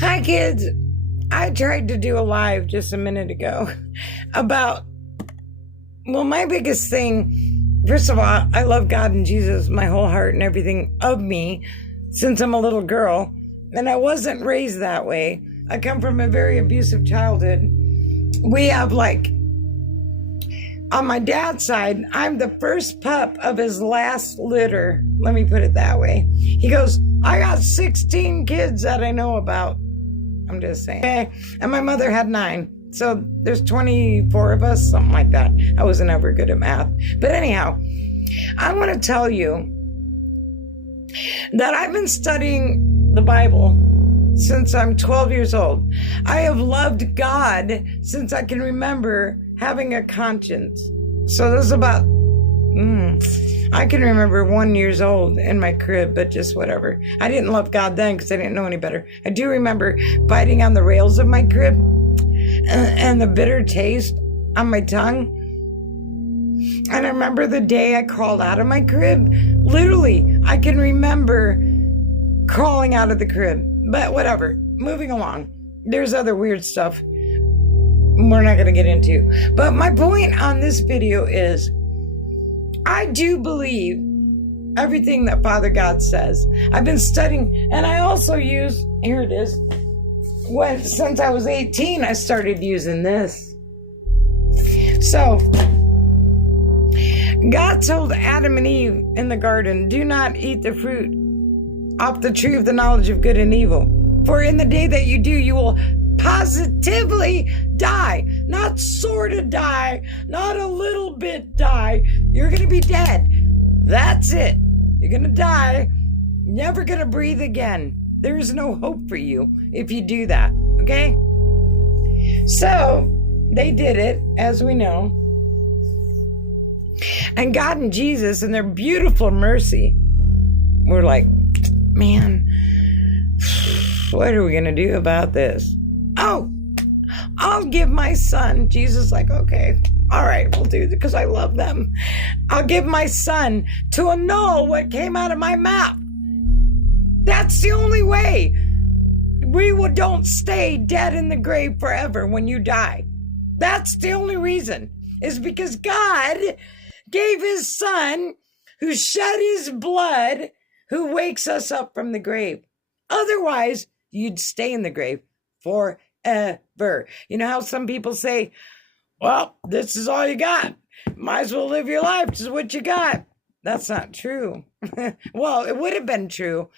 Hi, kids. I tried to do a live just a minute ago about, my biggest thing. First of all, I love God and Jesus, my whole heart and everything of me since I'm a little girl. And I wasn't raised that way. I come from a very abusive childhood. We have, on my dad's side, I'm the first pup of his last litter. Let me put it that way. He goes, I got 16 kids that I know about. I'm just saying. Okay. And my mother had 9. So there's 24 of us, something like that. I wasn't ever good at math. But anyhow, I want to tell you that I've been studying the Bible since I'm 12 years old. I have loved God since I can remember having a conscience. So this is about, I can remember 1 year old in my crib, but just whatever. I didn't love God then because I didn't know any better. I do remember biting on the rails of my crib and the bitter taste on my tongue. And I remember the day I crawled out of my crib. Literally, I can remember crawling out of the crib. But whatever, moving along. There's other weird stuff we're not going to get into. But my point on this video is, I do believe everything that Father God says. I've been studying, and I also use, here it is, since I was 18, I started using this. So, God told Adam and Eve in the garden, do not eat the fruit off the tree of the knowledge of good and evil. For in the day that you do, you will positively die. Not sort of die, not a little bit die. You're going to be dead. That's it. You're going to die. Never going to breathe again. There is no hope for you if you do that. Okay? So, they did it, as we know. And God and Jesus, in their beautiful mercy, were like, man, what are we going to do about this? Oh, I'll give my son. Jesus like, okay, all right, we'll do it because I love them. I'll give my son to annul what came out of my mouth. That's the only way. Don't stay dead in the grave forever when you die. That's the only reason, is because God gave his son, who shed his blood, who wakes us up from the grave. Otherwise, you'd stay in the grave forever. You know how some people say, well, this is all you got. Might as well live your life. This is what you got. That's not true. Well, it would have been true